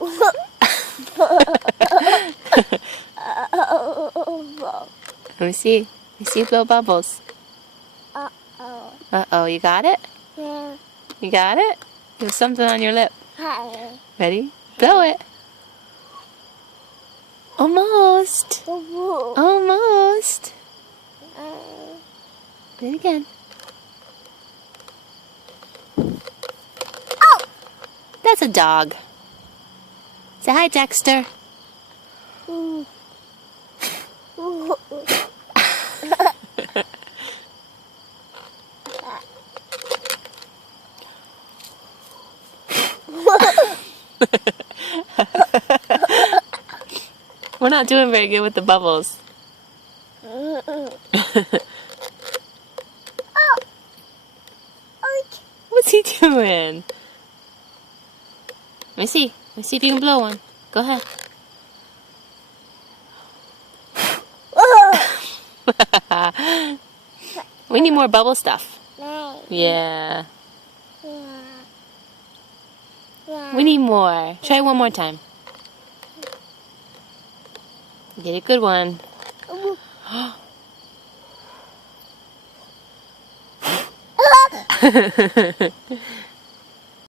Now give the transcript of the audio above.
Let me see. Let me see you blow bubbles. Uh-oh. Uh-oh, you got it? Yeah. You got it? There's something on your lip. Hi. Ready? Blow it. Almost. Almost. Do it again. Oh! That's a dog. Say hi, Dexter. We're not doing very good with the bubbles. What's he doing? Let me see. Let me see if you can blow one. Go ahead. We need more bubble stuff. Yeah. We need more. Try one more time. Get a good one.